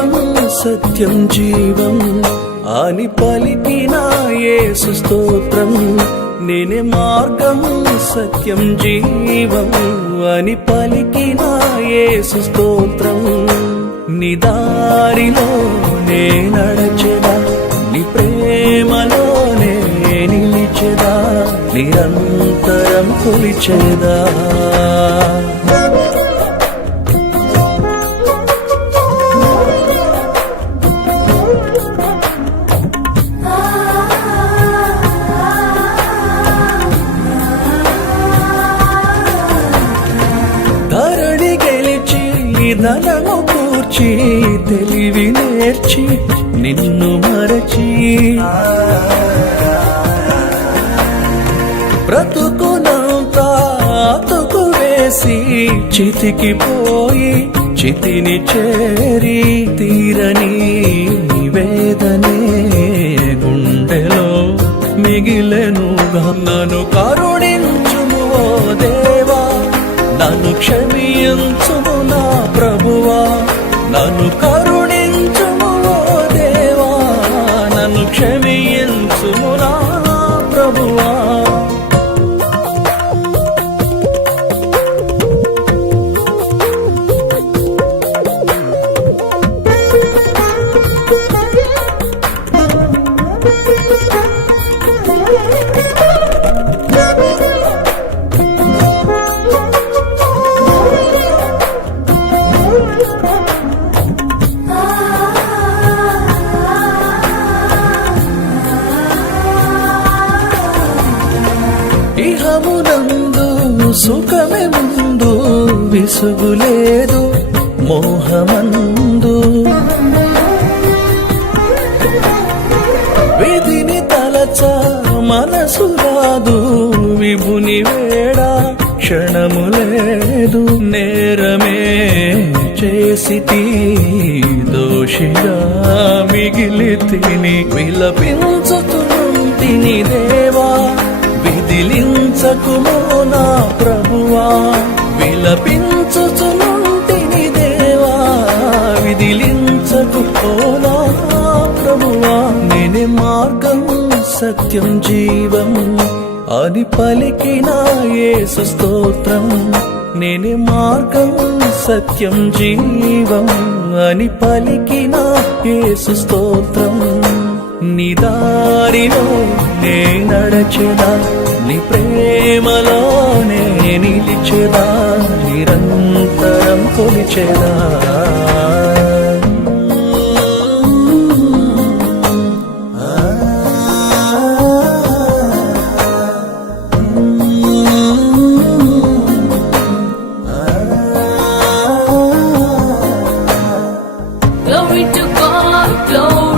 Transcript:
మార్గం సత్యం జీవం అని పలికిన యేసు స్తోత్రం. నేనే మార్గం సత్యం జీవం అని పలికిన యేసు స్తోత్రం. నీ దారిలో నే నడచెదా, నీ ప్రేమలోనే నిలిచెదా, నిరంతరం కొలిచెదా. ధరణి గెలిచి ధనము కూర్చి తెలివి నేర్చి నిన్ను మరచి బ్రతుకునంతా అతుకు వేసి చితికి పోయి చితిని చేరి తీరని నివేదనే గుండెలో మిగిలెనుగా. నన్ను కరుణించుము ఓ దేవా, నన్ను క్షమించుము నా ప్రభువా. నన్ను కరుణించుము ఓ దేవా, నన్ను క్షమించుము నా ప్రభువా. ఇహమునందు సుఖమే ముందు, విసుగులేదు మోహమందు. విధిని తలచ మనసు రాదు, విభుని వేడ క్షణము లేదు. నేరమే చేసితి దోషిగా మిగిలి తిని విలపించుతుంటిని దేవా. విదిలించకుమో నా ప్రభువా, విలపించుచునుంటిని దేవా. విదిలించకుమో నా ప్రభువా. నేనే మార్గం సత్యం జీవం అని పలికిన యేసు స్తోత్రం. నేనే మార్గం సత్యం జీవం అని పలికిన యేసు స్తోత్రం. నీ దారిలో నే నడచెదా, నీ ప్రేమలోనే నిలిచెదా, నిరంతరం కొలిచెదా. Glory to God, glory.